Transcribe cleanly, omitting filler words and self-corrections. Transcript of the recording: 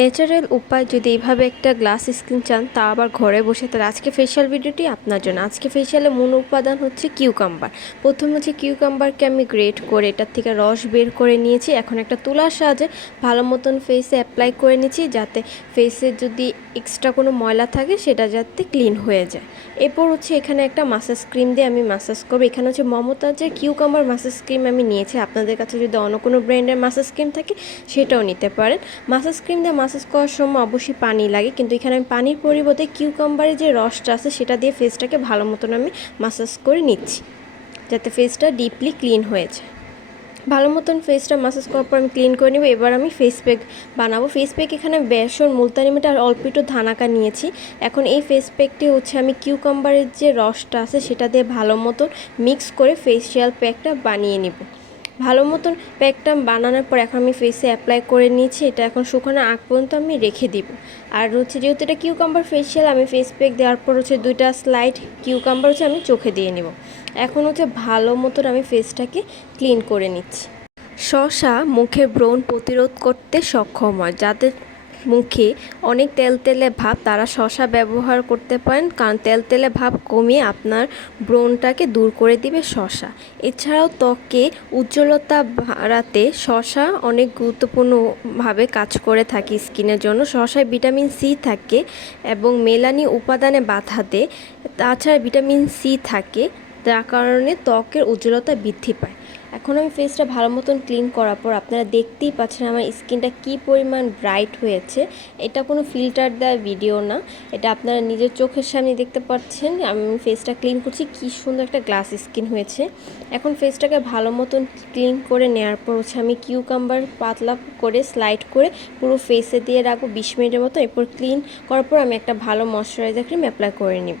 Natural উপায় যদি এইভাবে একটা গ্লাস স্কিন চান তা আবার ঘরে বসে, তাহলে আজকে ফেশিয়াল ভিডিওটি আপনার জন্য। আজকে ফেশিয়ালের মূল উপাদান হচ্ছে কিউকাম্বার। প্রথম হচ্ছে কিউকাম্বারকে আমি গ্রেট করে এটার থেকে রস বের করে নিয়েছি। এখন একটা তুলার সাহায্যে ভালো মতন ফেসে অ্যাপ্লাই করে নিচ্ছি, যাতে ফেসে যদি এক্সট্রা কোনো ময়লা থাকে সেটা যাতে ক্লিন হয়ে যায়। এরপর হচ্ছে এখানে একটা মাসাজ ক্রিম দিয়ে আমি মাসাজ করবো। এখানে হচ্ছে মমতাজের কিউকাম্বার মাসাজ ক্রিম আমি নিয়েছি। আপনাদের কাছে যদি অন্য কোনো ব্র্যান্ডের মাসাজ ক্রিম থাকে সেটাও নিতে পারেন। মাসাজ ক্রিম দিয়ে মাসাজ করার সময় অবশ্যই পানি লাগে, কিন্তু এখানে আমি পানির পরিবর্তে কিউকাম্বারের যে রসটা আছে সেটা দিয়ে ফেসটাকে ভালো মতন আমি মাসাজ করে নিচ্ছি, যাতে ফেসটা ডিপলি ক্লিন হয়ে যায়। ভালো মতন ফেসটা মাসাজ করার পর আমি ক্লিন করে নেব। এবার আমি ফেস প্যাক বানাবো। ফেস প্যাক এখানে বেসন, মুলতানি মিটি আর অল্প একটু ধানাকা নিয়েছি। এখন এই ফেস প্যাকটি হচ্ছে আমি কিউকাম্বারের যে রসটা আছে সেটা দিয়ে ভালো মতন মিক্স করে ফেসিয়াল প্যাকটা বানিয়ে নিব। ভালো মতন প্যাকটা বানানোর পর এখন আমি ফেসে অ্যাপ্লাই করে নিয়েছি। এটা এখন শুকানোর আগ পর্যন্ত আমি রেখে দিব। আর হচ্ছে যেহেতু এটা কিউকাম্বার ফেসিয়াল, আমি ফেস প্যাক দেওয়ার পর হচ্ছে 2টা স্লাইড কিউকাম্বার হচ্ছে আমি চোখে দিয়ে নেব। এখন হচ্ছে ভালো মতন আমি ফেসটাকে ক্লিন করে নিচ্ছি। শসা মুখে ব্রণ প্রতিরোধ করতে সক্ষম হয়। যাদের মুখে অনেক তেলতেলে ভাব তারা শসা ব্যবহার করতে পারেন, কারণ তেলতেলে ভাব কমিয়ে আপনার ব্রণটাকে দূর করে দিবে শসা। এছাড়াও ত্বকে উজ্জ্বলতা বাড়াতে শসা অনেক গুরুত্বপূর্ণভাবে কাজ করে থাকে স্কিনের জন্য। শসায় ভিটামিন সি থাকে এবং মেলানি উপাদানে বাধা দেয়। তাছাড়া ভিটামিন সি থাকে, যার কারণে ত্বকের উজ্জ্বলতা বৃদ্ধি পায়। এখন আমি ফেসটা ভালো মতন ক্লিন করার পর আপনারা দেখতেই পাচ্ছেন আমার স্কিনটা কি পরিমাণ ব্রাইট হয়েছে। এটা কোনো ফিল্টার দেওয়া ভিডিও না, এটা আপনারা নিজের চোখের সামনে দেখতে পাচ্ছেন। আমি ফেসটা ক্লিন করছি, কি সুন্দর একটা গ্লাস স্কিন হয়েছে। এখন ফেসটাকে ভালো মতন ক্লিন করে নেওয়ার পর হচ্ছে আমি কিউকাম্বার পাতলা করে স্লাইড করে পুরো ফেসে দিয়ে রাখবো 20 মিনিটের মতো। এরপর ক্লিন করার পর আমি একটা ভালো ময়শ্চারাইজার ক্রিম অ্যাপ্লাই করে নেব।